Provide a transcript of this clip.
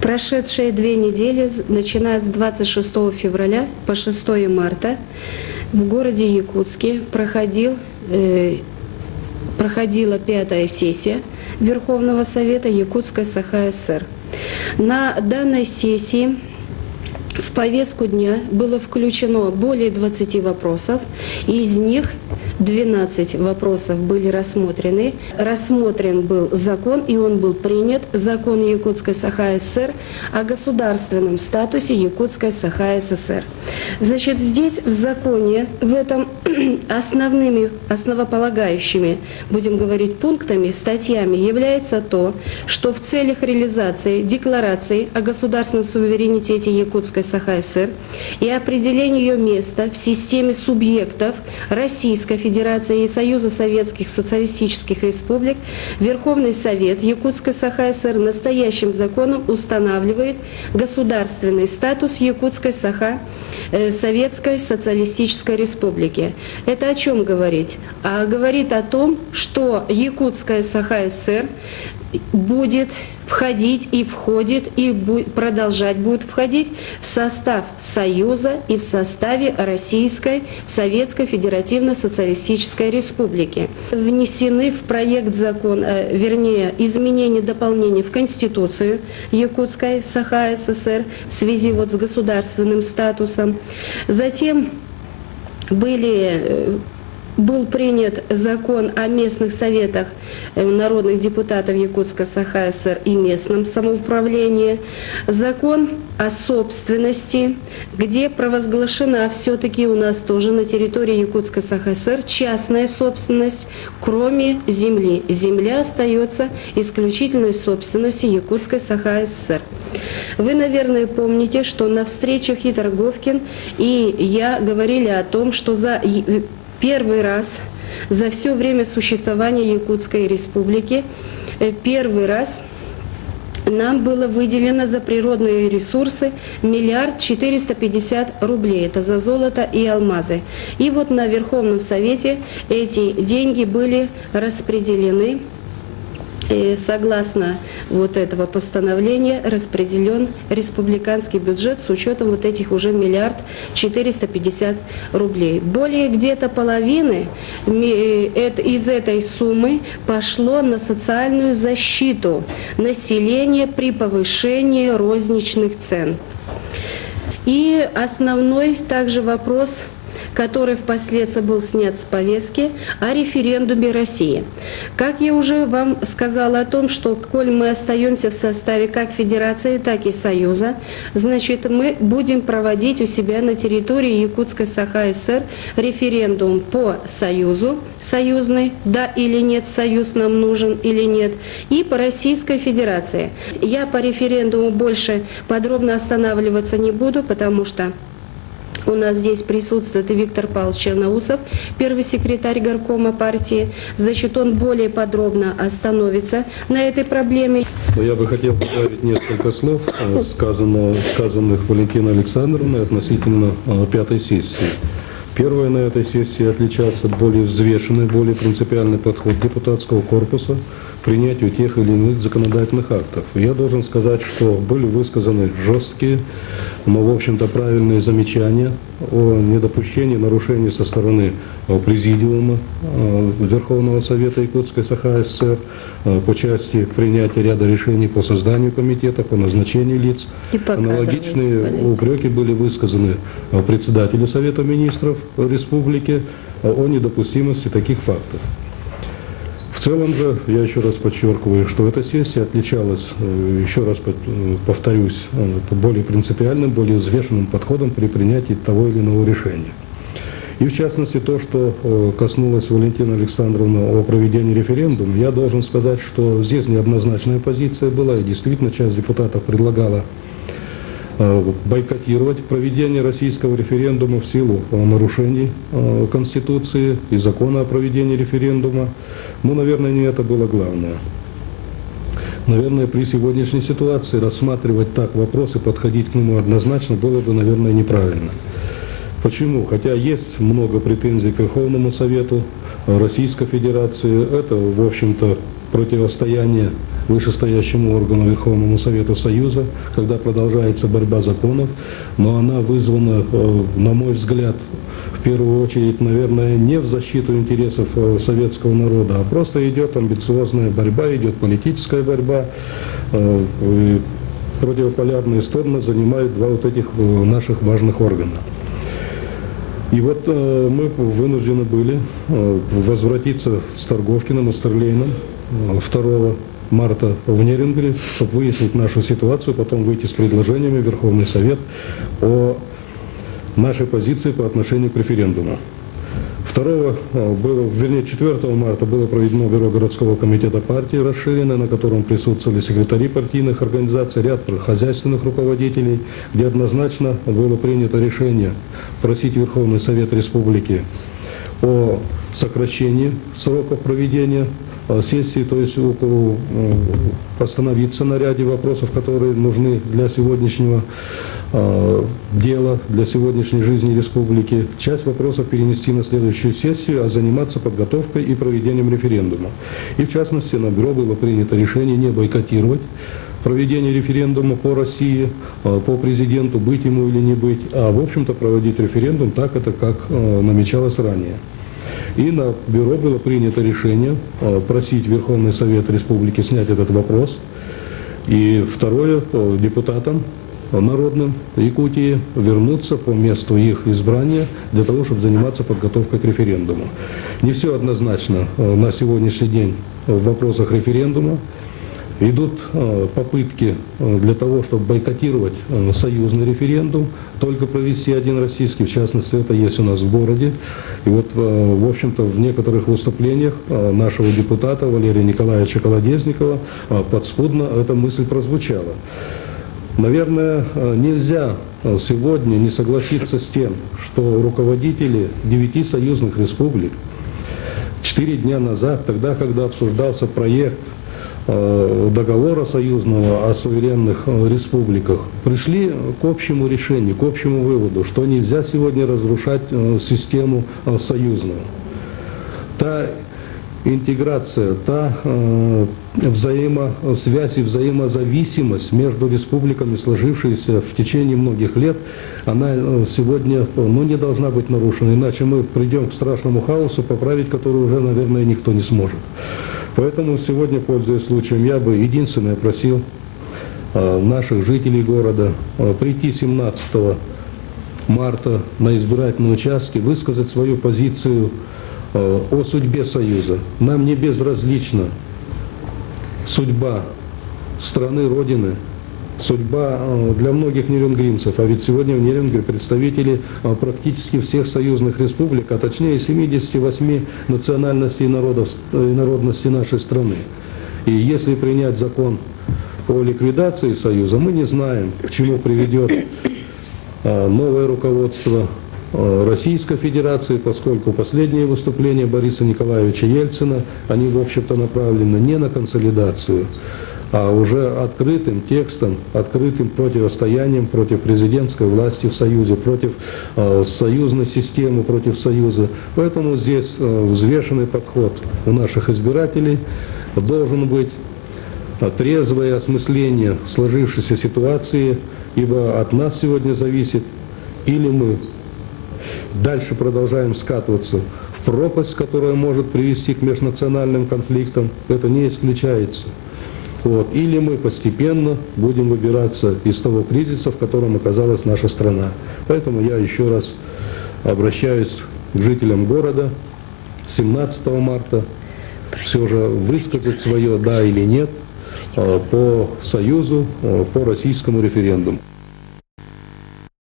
Прошедшие 2 недели, начиная с 26 февраля по 6 марта, в городе Якутске проходила 5-я сессия Верховного Совета Якутской СХ-СР. На данной сессии в повестку дня было включено более 20 вопросов, из них 12 вопросов были рассмотрены. Рассмотрен был закон, и он был принят, закон Якутской СХ-СР о государственном статусе Якутской СХ-ССР. Значит, здесь в законе, в этом основными, основополагающими, будем говорить, пунктами, статьями является то, что в целях реализации Декларации о государственном суверенитете Якутской СХ-СР и определения ее места в системе субъектов Российской Федерации и Союза Советских Социалистических Республик, Верховный Совет Якутской СХ-СР настоящим законом устанавливает государственный статус Якутской Советской Социалистической Республики. Это о чем говорит? А говорит о том, что Якутская СХ-СР будет входить и входит, и продолжать будет входить в состав Союза и в составе Российской Советской Федеративно-Социалистической Республики. Внесены в проект закона, вернее, изменения, дополнения в Конституцию Якутской СХ-ССР в связи вот с государственным статусом. Затем был принят закон о местных советах народных депутатов Якутской СХ-СР и местном самоуправлении, закон о собственности, где провозглашена все-таки у нас тоже на территории Якутской СХ-СР частная собственность, кроме земли. Земля остается исключительной собственностью Якутской СХ-СР. Вы, наверное, помните, что на встречах и Торговкин, и я говорили о том, что за первый раз за все время существования Якутской Республики, первый раз нам было выделено за природные ресурсы 1 450 000 000 рублей. Это за золото и алмазы. И вот на Верховном Совете эти деньги были распределены. И согласно вот этого постановления распределен республиканский бюджет с учетом вот этих уже 1 450 000 000 рублей. Более где-то половины из этой суммы пошло на социальную защиту населения при повышении розничных цен. И основной также вопрос, который впоследствии был снят с повестки, о референдуме России. Как я уже вам сказала о том, что, коль мы остаемся в составе как Федерации, так и Союза, значит, мы будем проводить у себя на территории Якутской СХ-СР референдум по Союзу, союзный, да или нет, Союз нам нужен или нет, и по Российской Федерации. Я по референдуму больше подробно останавливаться не буду, потому что у нас здесь присутствует и Виктор Павлович Черноусов, первый секретарь горкома партии. Значит, он более подробно остановится на этой проблеме. Я бы хотел добавить несколько слов, сказанных Валентиной Александровной относительно 5-й сессии. Первая на этой сессии отличался более взвешенный, более принципиальный подход депутатского корпуса к принятию тех или иных законодательных актов. Я должен сказать, что были высказаны жесткие, но, в общем-то, правильные замечания о недопущении нарушений со стороны Президиума Верховного Совета Якутской СХ-СР по части принятия ряда решений по созданию комитета, по назначению лиц. Аналогичные упреки были высказаны председателю Совета Министров Республики о недопустимости таких фактов. В целом же, я еще раз подчеркиваю, что эта сессия отличалась, еще раз повторюсь, более принципиальным, более взвешенным подходом при принятии того или иного решения. И в частности, то, что коснулось Валентины Александровны о проведении референдума, я должен сказать, что здесь неоднозначная позиция была, и действительно часть депутатов предлагала бойкотировать проведение российского референдума в силу нарушений Конституции и закона о проведении референдума. Но, наверное, не это было главное. Наверное, при сегодняшней ситуации рассматривать так вопрос и подходить к нему однозначно было бы, наверное, неправильно. Почему? Хотя есть много претензий к Верховному Совету Российской Федерации, это, в общем-то, противостояние вышестоящему органу Верховному Совету Союза, когда продолжается борьба законов, но она вызвана, на мой взгляд, в первую очередь, наверное, не в защиту интересов советского народа, а просто идет амбициозная борьба, идет политическая борьба. И противополярные стороны занимают два вот этих наших важных органа. И вот мы вынуждены были возвратиться с Торговкиным и Стерлейном 2 марта в Нерюнгри, чтобы выяснить нашу ситуацию, потом выйти с предложениями в Верховный Совет о нашей позиции по отношению к референдуму. 4 марта было проведено бюро городского комитета партии расширенное, на котором присутствовали секретари партийных организаций, ряд хозяйственных руководителей, где однозначно было принято решение просить Верховный Совет Республики о сокращении сроков проведения сессии, то есть остановиться на ряде вопросов, которые нужны для сегодняшнего дела, для сегодняшней жизни республики. Часть вопросов перенести на следующую сессию, а заниматься подготовкой и проведением референдума. И в частности на бюро было принято решение не бойкотировать проведение референдума по России, по президенту, быть ему или не быть, а в общем-то проводить референдум так, как намечалось ранее. И на бюро было принято решение просить Верховный Совет Республики снять этот вопрос. И второе, депутатам народным Якутии вернуться по месту их избрания для того, чтобы заниматься подготовкой к референдуму. Не все однозначно на сегодняшний день в вопросах референдума. Идут попытки для того, чтобы бойкотировать союзный референдум, только провести один российский, в частности, это есть у нас в городе. И вот, в общем-то, в некоторых выступлениях нашего депутата Валерия Николаевича Колодезникова подспудно эта мысль прозвучала. Наверное, нельзя сегодня не согласиться с тем, что руководители 9 союзных республик 4 дня назад, тогда, когда обсуждался проект договора союзного о суверенных республиках, пришли к общему решению, к общему выводу, что нельзя сегодня разрушать систему союзную. Та интеграция, та взаимосвязь и взаимозависимость между республиками, сложившаяся в течение многих лет, она сегодня не должна быть нарушена, иначе мы придем к страшному хаосу, поправить который уже, наверное, никто не сможет. Поэтому сегодня, пользуясь случаем, я бы единственное просил наших жителей города прийти 17 марта на избирательные участки, высказать свою позицию о судьбе Союза. Нам не безразлична судьба страны, Родины, судьба для многих нерюнгринцев. А ведь сегодня в Нерюнгри представители практически всех союзных республик, а точнее 78 национальностей и народностей нашей страны. И если принять закон о ликвидации Союза, мы не знаем, к чему приведет новое руководство Российской Федерации, поскольку последние выступления Бориса Николаевича Ельцина, они, в общем-то, направлены не на консолидацию, а уже открытым текстом, открытым противостоянием против президентской власти в Союзе, против союзной системы, против Союза. Поэтому здесь взвешенный подход у наших избирателей должен быть, трезвое осмысление сложившейся ситуации, ибо от нас сегодня зависит, или мы дальше продолжаем скатываться в пропасть, которая может привести к межнациональным конфликтам, это не исключается. Вот. Или мы постепенно будем выбираться из того кризиса, в котором оказалась наша страна. Поэтому я еще раз обращаюсь к жителям города 17 марта все же высказать свое «да» или «нет» по Союзу, по российскому референдуму.